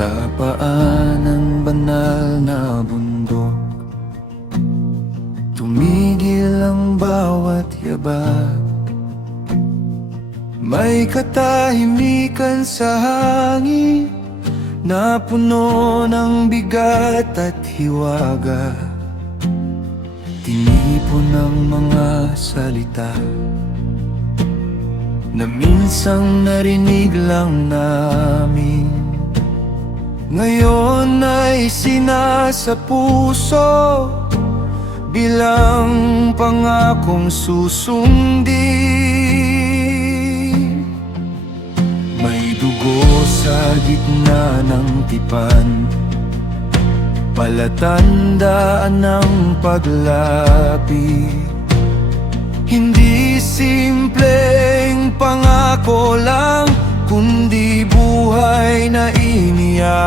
Sa paan ng banal na bundok, tumigil ang bawat yabag. May katahimikan sa hangin na puno ng bigat at hiwaga. Tinipon ng mga salita na minsang narinig lang namin, ngayon ay sinasa puso bilang pangakong susundin. May dugo sa gitna ng tipan, palatandaan ng paglapit. Hindi simpleng pangako lang, kundi buhay na iniaalay.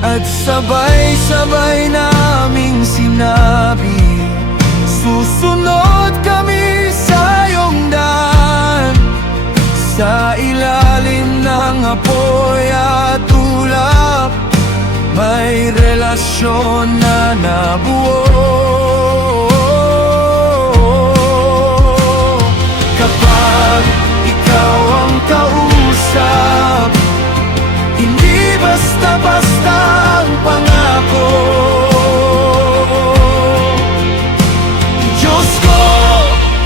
At sabay-sabay naming sinabi, susunod kami sa iyong daan. Sa ilalim ng apoy at ulap, may relasyon na nabuo. Kapag ikaw ang kausap, hindi basta-basta ang pangako. Diyos ko,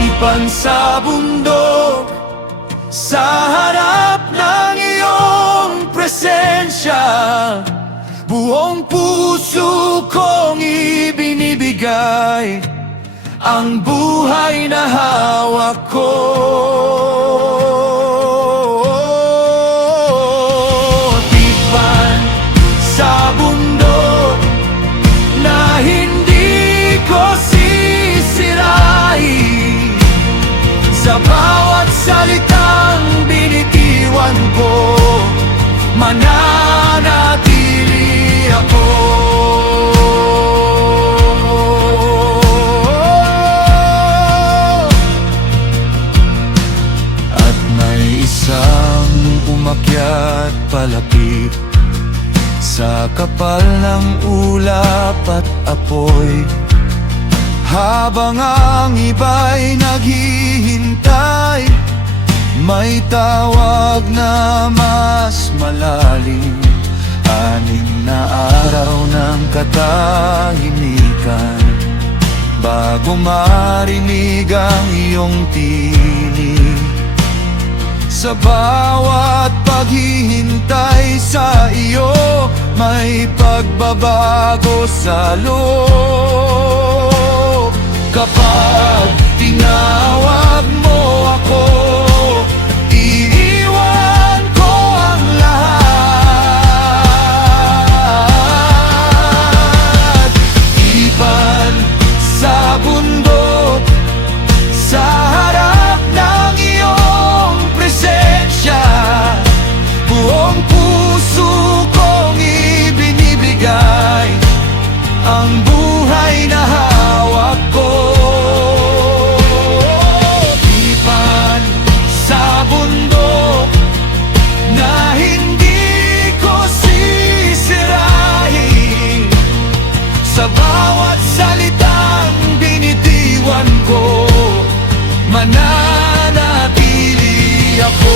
ipan sa bundok, sa harap ng iyong presensya, buong puso kong ibinibigay ang buhay na hawak ko. Tipan sa bundok na hindi ko sisirain, sa bawat salitang binitiwan ko, mananatili ako. At may isang umakyat palapit sa kapal ng ulap at apoy, habang ang iba'y naghihintay. May tawag na mas malalim, 6 na araw ng katahimikan, bago marinig ang iyong tinig. Sa bawat paghihintay sa iyo, may pagbabago sa loob. Kapag tinawag mo ako, iiwan ko ang lahat. Ipan sa bundok, sa harap ng iyong presensya, buong puso kong ibinibigay ang buhay na hawak ko. Ipan sa bundok na hindi ko sisirain, sa bawat salitang binitiwan ko, mananatili ako.